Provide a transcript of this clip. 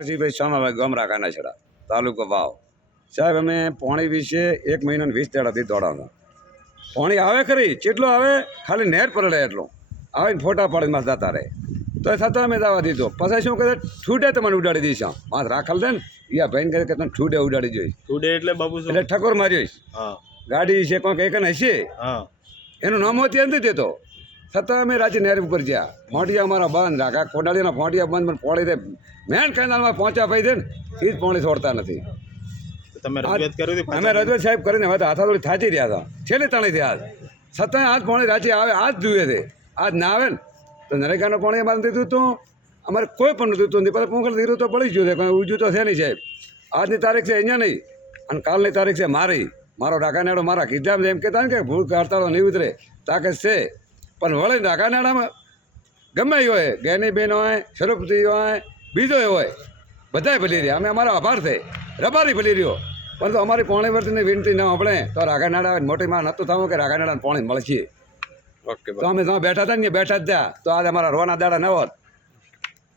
પછી ભાઈ સોમાભાઈ ગામ રાકાના છેડા તાલુકો વાવ સાહેબ અમે પોણી વિશે 1 મહિનો ને 20 દાડાથી દોડાવતા પોણી આવે ખરી કેટલો આવે ખાલી નહેર પડે એટલો આવે ને ફોટા પાડીને માસ જતા રહે તો એ થતો અમે દાવા દીધો પછી શું કરે ઠૂડે તમને ઉડાડી દઈશ માસ રાખલ દે ને યા ભાઈને કહે કે તમે ઠૂડે ઉડાડી જોઈશ ઠૂડે એટલે બાબુ એટલે ઠકોર માર્યોઈશ ગાડી છે કોઈક એક હશે એનું નામ હોતી નથી દેતો છતાં અમે રાજી નહેર ઉપર ગયા ફોંટિયા અમારા બંધ રાખા કોડાળીના ફોંટિયા બંધ પણ પોણી દે મેન કેનાલમાં પહોંચ્યા ભાઈ દે ને એ જ પોણી છોડતા નથી તમે રજૂઆત કરી હતી અમે રજૂઆત સાહેબ કરીને હવે તો હાથાથોડી થાચી રહ્યા હતા છેલ્લે તણી થયા છતાં આજ પોણી રાજી આવે આજ જોઈએ છે આજ ના આવે ને તો નરેગાનું પોણી અમારે દીધું તો અમારે કોઈ પણ દીધું નથી પછી પોંખલ દીધું તો પડી ગયું છે કંઈ ઉજ્યું તો છે નહીં સાહેબ આજની તારીખ છે અહીંયા નહીં અને કાલની તારીખ છે મારી મારો ડાકાનાડો મારા કીધા એમ કહેતા ને કે ભૂલ કરતા નહીં ઉતરે તાકાત છે પણ વળે ડાકાનાડામાં ગમે એ હોય ગેની બેન હોય સ્વરૂપથી હોય બીજો એ હોય બધાય ભલી રહ્યા અમે અમારો આભાર છે રબારી ભલી રહ્યો પરંતુ અમારી પોણી વર્તીની વિનંતી ન આપણે તો રાગાનાડા મોટી માં નહોતું થવું કે રાગાનાડાને પોણી મળશે ઓકે તો અમે ત્યાં બેઠા હતા ને બેઠા જ ત્યાં તો આજે અમારા રોવાના દાડા ન હોત